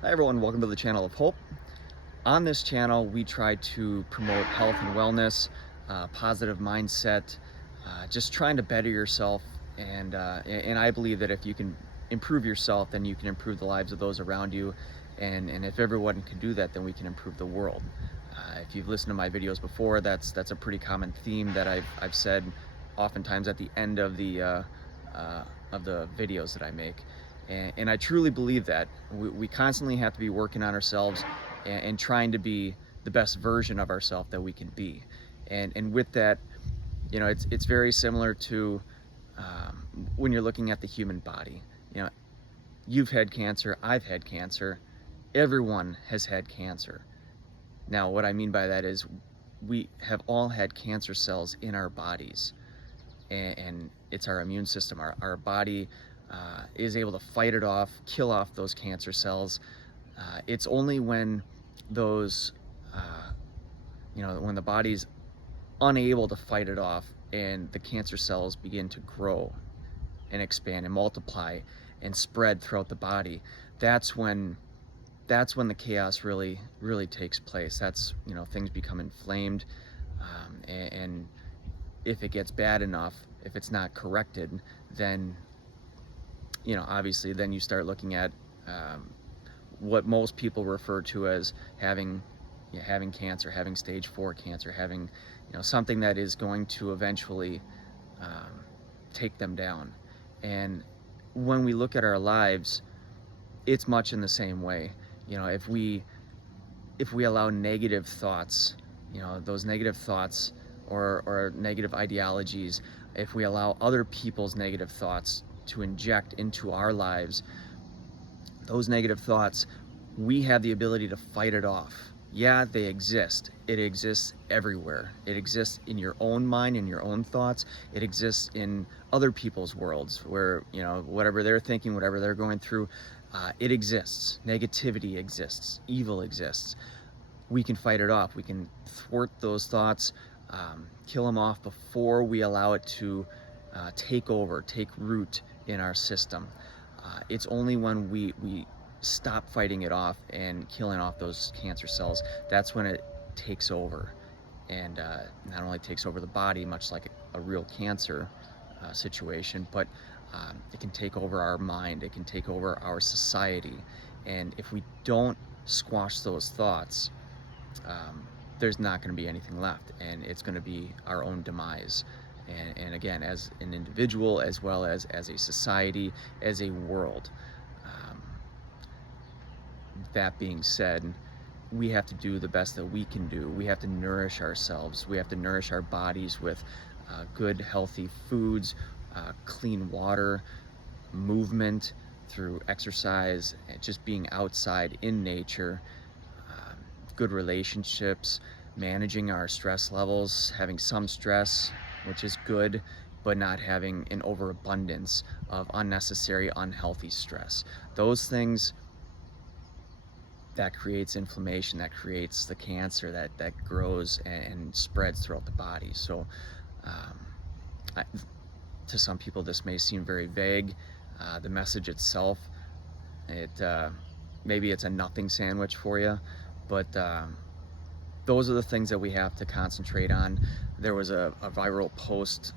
Hi everyone, welcome to the Channel of Hope. On this channel, we try to promote health and wellness, positive mindset, just trying to better yourself. And I believe that if you can improve yourself, then you can improve the lives of those around you. And if everyone can do that, then we can improve the world. If you've listened to my videos before, that's a pretty common theme that I've said oftentimes at the end of the videos that I make. And I truly believe that we constantly have to be working on ourselves and trying to be the best version of ourselves that we can be. And with that, it's very similar to when you're looking at the human body. You know, you've had cancer, I've had cancer, everyone has had cancer. Now, what I mean by that is we have all had cancer cells in our bodies, and it's our immune system. Our body is able to fight it off, kill off those cancer cells. It's only when those, when the body's unable to fight it off and the cancer cells begin to grow and expand and multiply and spread throughout the body, that's when the chaos really takes place. That's, things become inflamed, and if it gets bad enough, if it's not corrected, then obviously then you start looking at what most people refer to as having cancer, having stage 4 cancer, having something that is going to eventually take them down. And when we look at our lives, it's much in the same way. If we allow negative thoughts, those negative thoughts or negative ideologies, if we allow other people's negative thoughts to inject into our lives, those negative thoughts, we have the ability to fight it off. Yeah, they exist. It exists everywhere. It exists in your own mind, in your own thoughts. It exists in other people's worlds where, whatever they're thinking, whatever they're going through, it exists. Negativity exists. Evil exists. We can fight it off. We can thwart those thoughts, kill them off before we allow it to take over, take root in our system. It's only when we stop fighting it off and killing off those cancer cells, that's when it takes over. And not only takes over the body, much like a real cancer situation, but it can take over our mind, it can take over our society. And if we don't squash those thoughts, there's not going to be anything left, and it's going to be our own demise. And again, as an individual, as well as a society, as a world. That being said, we have to do the best that we can do. We have to nourish ourselves. We have to nourish our bodies with good, healthy foods, clean water, movement through exercise, and just being outside in nature, good relationships, managing our stress levels, having some stress, which is good, but not having an overabundance of unnecessary, unhealthy stress. Those things, that creates inflammation, that creates the cancer that grows and spreads throughout the body. So to some people this may seem very vague. The message itself, maybe it's a nothing sandwich for you, but those are the things that we have to concentrate on. There was a viral post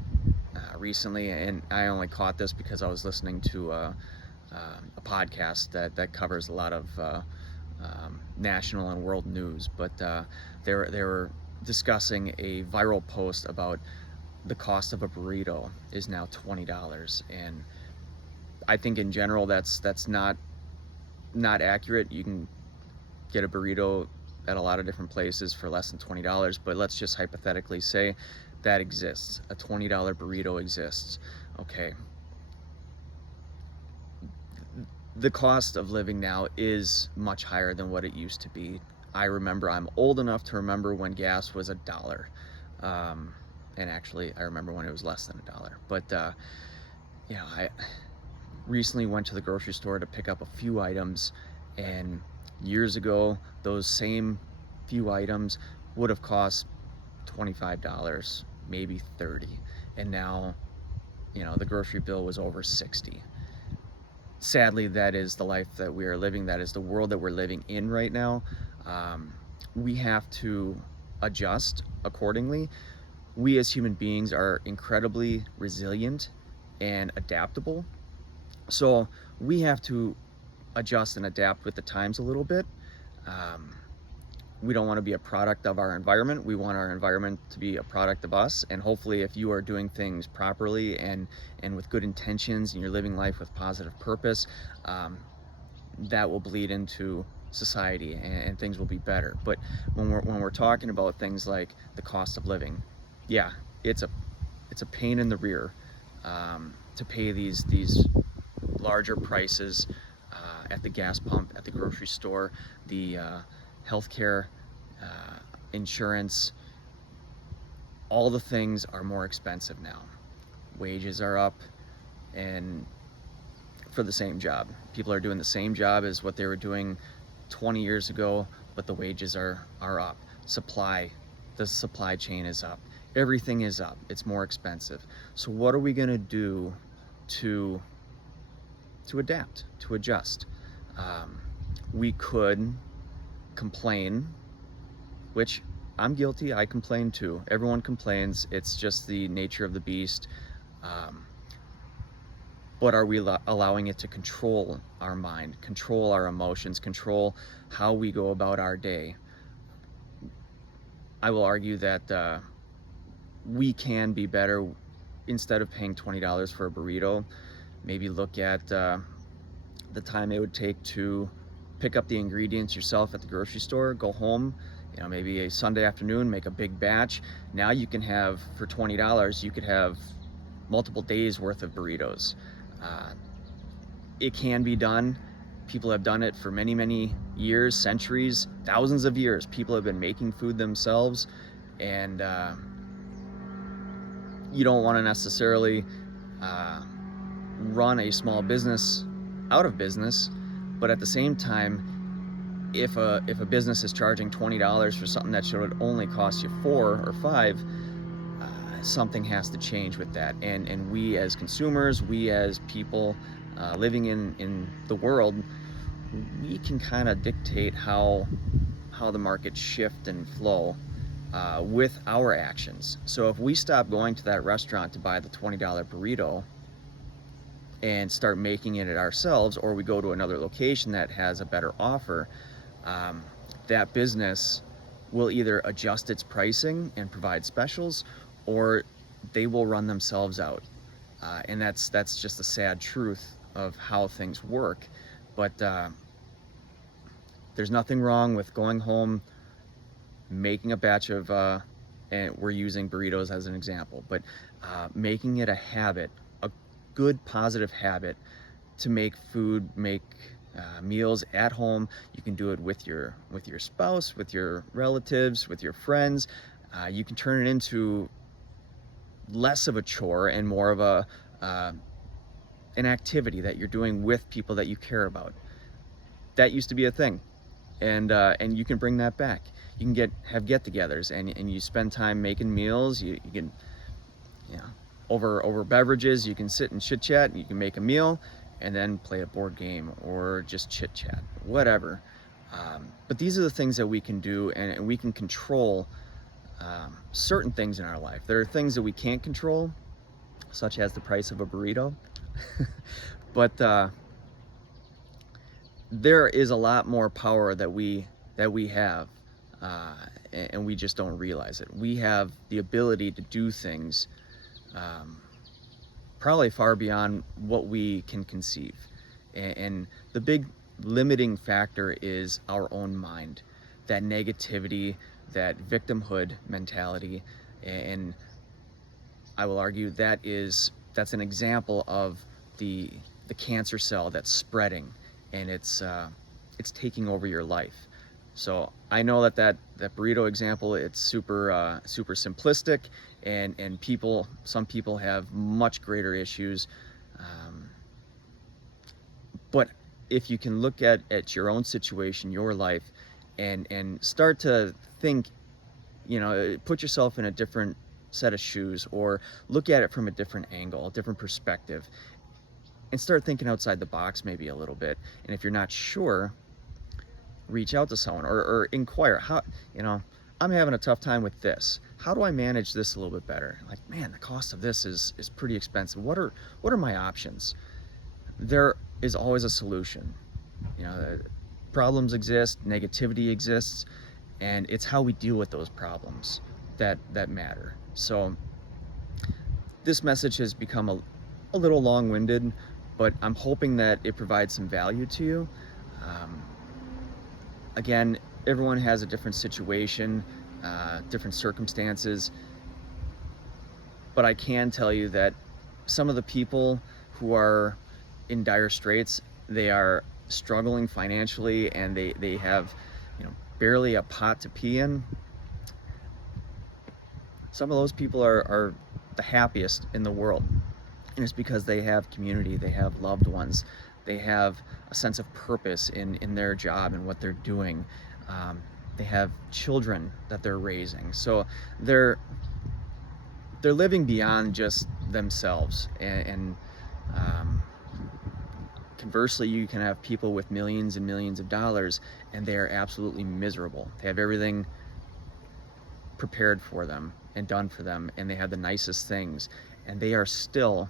recently, and I only caught this because I was listening to a podcast that covers a lot of national and world news, but they were discussing a viral post about the cost of a burrito is now $20, and I think in general that's not accurate. You can get a burrito at a lot of different places for less than $20, but let's just hypothetically say that exists. A $20 burrito exists. Okay. The cost of living now is much higher than what it used to be. I'm old enough to remember when gas was $1. And actually, I remember when it was less than $1. But, I recently went to the grocery store to pick up a few items, and years ago, those same few items would have cost $25, maybe $30. And now, the grocery bill was over $60. sadly, that is the life that we are living. That is the world that we're living in right now. We have to adjust accordingly. We as human beings are incredibly resilient and adaptable. So we have to adjust and adapt with the times a little bit. Um, we don't want to be a product of our environment. We want our environment to be a product of us. And hopefully, if you are doing things properly and with good intentions, and you're living life with positive purpose, that will bleed into society, and things will be better. But when we're talking about things like the cost of living, yeah, it's a pain in the rear, to pay these larger prices at the gas pump, at the grocery store, the healthcare, insurance. All the things are more expensive now. Wages are up, and for the same job, people are doing the same job as what they were doing 20 years ago, but the wages are up. The supply chain is up. Everything is up. It's more expensive. So what are we going to do to adapt, to adjust? We could complain, which I'm guilty. I complain too. Everyone complains. It's just the nature of the beast. But are we allowing it to control our mind, control our emotions, control how we go about our day? I will argue that we can be better. Instead of paying $20 for a burrito, maybe look at the time it would take to pick up the ingredients yourself at the grocery store, go home, maybe a Sunday afternoon, make a big batch. Now you can have, for $20, you could have multiple days worth of burritos. It can be done. People have done it for many, many years, centuries, thousands of years. People have been making food themselves, and you don't want to necessarily run a small business out of business, but at the same time, if a business is charging $20 for something that should only cost you $4 or $5, something has to change with that. And we as consumers, we as people living in the world, we can kind of dictate how the markets shift and flow with our actions. So if we stop going to that restaurant to buy the $20 burrito and start making it ourselves, or we go to another location that has a better offer, that business will either adjust its pricing and provide specials, or they will run themselves out. And that's just the sad truth of how things work. But there's nothing wrong with going home, making a batch of, and we're using burritos as an example, but making it a habit, a good positive habit, to make food, make meals at home. You can do it with your spouse, with your relatives, with your friends. You can turn it into less of a chore and more of an activity that you're doing with people that you care about. That used to be a thing, and you can bring that back. You can have get-togethers, and you spend time making meals. You can, over beverages, you can sit and chit chat. You can make a meal and then play a board game or just chit chat, whatever. But these are the things that we can do, and we can control certain things in our life. There are things that we can't control, such as the price of a burrito. But there is a lot more power that we have, and we just don't realize it. We have the ability to do things probably far beyond what we can conceive. And the big limiting factor is our own mind, that negativity, that victimhood mentality. And I will argue that's an example of the cancer cell that's spreading, and it's taking over your life. So I know that burrito example, it's super simplistic, and some people have much greater issues. But if you can look at your own situation, your life, and start to think, put yourself in a different set of shoes, or look at it from a different angle, a different perspective, and start thinking outside the box maybe a little bit. And if you're not sure, reach out to someone, or inquire, how, you know, I'm having a tough time with this. How do I manage this a little bit better? Like, man, the cost of this is pretty expensive. What are my options? There is always a solution. You know, problems exist, negativity exists, and it's how we deal with those problems that matter. So this message has become a little long-winded, but I'm hoping that it provides some value to you. Again, everyone has a different situation, different circumstances, but I can tell you that some of the people who are in dire straits, they are struggling financially, and they have, you know, barely a pot to pee in. Some of those people are the happiest in the world, and it's because they have community, they have loved ones, they have a sense of purpose in their job and what they're doing. They have children that they're raising, so they're living beyond just themselves. And conversely, you can have people with millions and millions of dollars, and they are absolutely miserable. They have everything prepared for them and done for them, and they have the nicest things, and they are still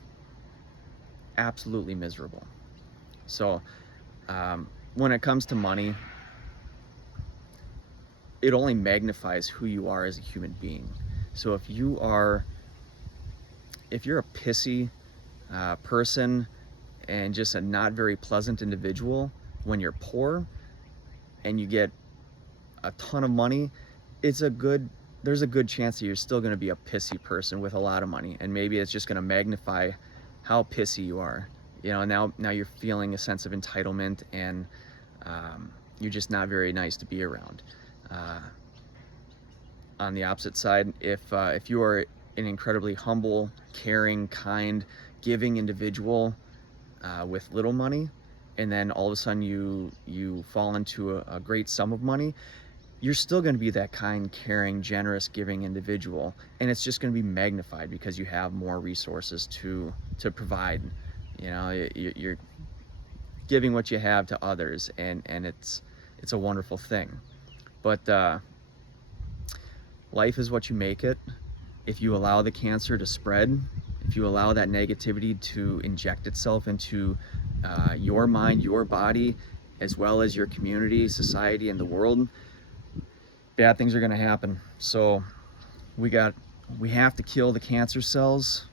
absolutely miserable. So when it comes to money, it only magnifies who you are as a human being. So if you're a pissy person and just a not very pleasant individual when you're poor, and you get a ton of money, there's a good chance that you're still going to be a pissy person with a lot of money, and maybe it's just going to magnify how pissy you are. You know, now you're feeling a sense of entitlement, and you're just not very nice to be around. On the opposite side, if you are an incredibly humble, caring, kind, giving individual with little money, and then all of a sudden you fall into a great sum of money, you're still going to be that kind, caring, generous, giving individual, and it's just going to be magnified because you have more resources to provide. You know, you're giving what you have to others, and it's a wonderful thing. But life is what you make it. If you allow the cancer to spread, if you allow that negativity to inject itself into your mind, your body, as well as your community, society, and the world, bad things are going to happen. So we have to kill the cancer cells,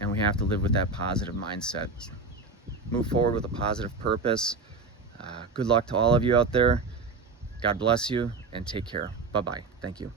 and we have to live with that positive mindset. Move forward with a positive purpose. Good luck to all of you out there. God bless you, and take care. Bye-bye. Thank you.